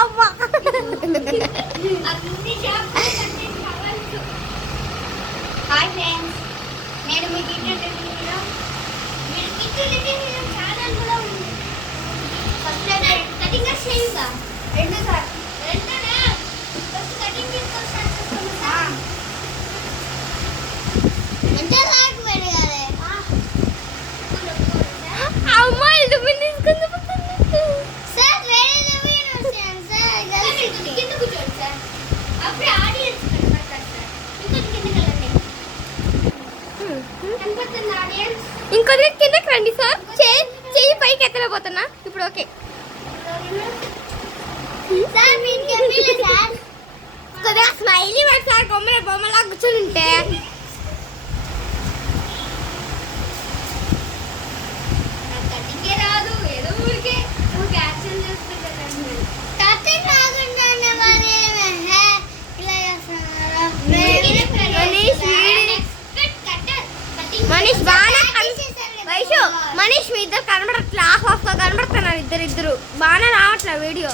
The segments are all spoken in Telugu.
అమ్మా హాయ్ ఫ్రెండ్స్, నేను మీ కిట్టు మీరు కిట్టు ఛానల్ కూడా ఉంది. సబ్స్క్రైబ్ కటింగ్ చేయుగా రెండు సార్ రెండనే ఫస్ట్ కటింగ్ స్టార్ట్ చేస్తాం. అంటే లైక్ పెరగాలి. అమ్మా ఇది తీసుకుంది సార్. వేరే నవీన్ వస్తాను సార్. కింద కూర్చోండి సార్. అప్పుడే ఆడియన్స్ కనపడతారు సార్. కనపడుతుంది ఆడియన్స్. ఇంకొద్ది కిందకి రండి సార్. చెయ్యి పైకి ఎత్తలేకపోతున్నా ఇప్పుడు. ఓకే సార్, మీకు చెప్పలే సార్. కొద్దిగా స్మైలీ పడి సార్. బొమ్మలా కూర్చొని ఉంటే కటింగే రాదు. ఏదో ఊరికే యాక్షన్ చేస్తుంటారు. కటింగ్ రాకుండా మనీష్ బాగా వైషు మనీష్ మీ ఇద్దరు కనబడట్లే. ఆఫ్ గా కనబడుతున్నారు ఇద్దరు బాగా రావట్లే వీడియో.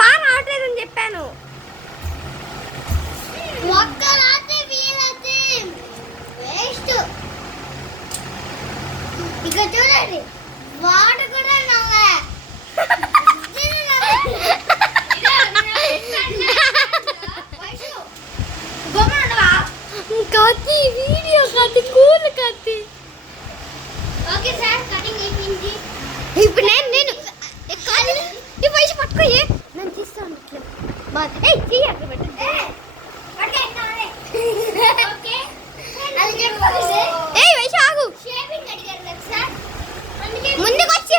బాగా రావట్లేదని చెప్పాను. ఇక చూడండి వాడు కూడా నవ్వే. కత్తి వీడియో కత్తి కూల్ కత్తి. ఓకే సార్, కటింగ్ అయిపోయింది. ఇప్పుడు నేను ఈ వైషు పట్టుకోయే, నేను తీస్తాను. వైషు ఆగు. ముందుకు వచ్చి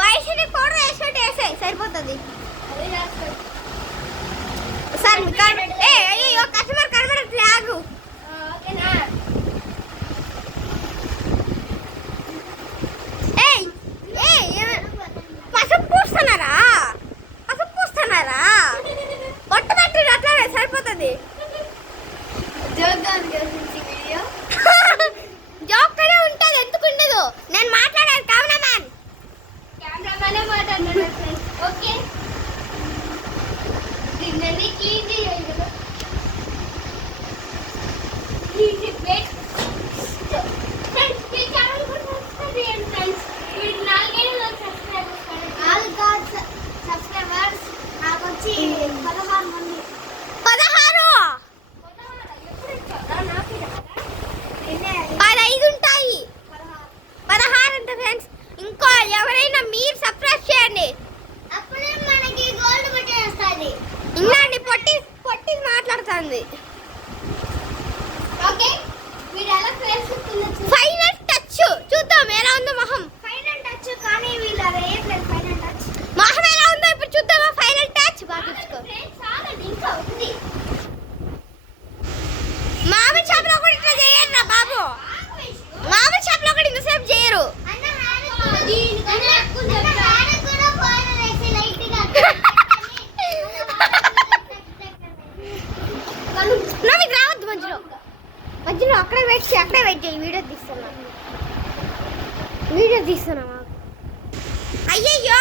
వైషుని పౌడర్ వేసాయి సరిపోతుంది సార్. కస్టమర్ కనబడట్లే. ఆగు. పసుపు పూస్తున్నారా బొట్టు అట్లానే సరిపోతుంది. జోక్కనే ఉంటుంది, ఎందుకు ఉండదు. నేను మాట్లాడాను కెమెరామ్యాన్ మాట్లాడినాడు. ఓకే దీన్ని క్లీన్ చేయాలి కదా. సబ్స్క్రైబర్స్ నాకు వచ్చి 16 మంది. 15 ఉంటాయి. 16 అంటే ఫ్రెండ్స్. ఇంకో ఎవరైనా మీరు సబ్స్క్రైబ్ చేయండి, అప్పుడే మనకి గోల్డ్ బటన్ వస్తుంది. ఇంకోండి పొట్టి మాట్లాడుతుంది. ఓకే మీరు ఎలా ఫైనల్ టచ్ చూద్దాం ఎలా ఉందో మొహం. ఫైనల్ టచ్ కానీ వీళ్ళు వేయట్లేదు. ఫైనల్ టచ్ మొహం ఎలా ఉందో ఇప్పుడు చూద్దామా. ఫైనల్ టచ్ బాగా ఇంకా ఉంది. మామిడి షాప్లో కూడా ఇట్లా చేయరు నా బాబు. మామిడి షాప్లో కూడా ఇంతసేపు చేయరు. నవ్వు రావద్దు మధ్యలో అక్కడే వెయిట్ చేయి. వీడియో తీస్తున్నా. అయ్యయ్యో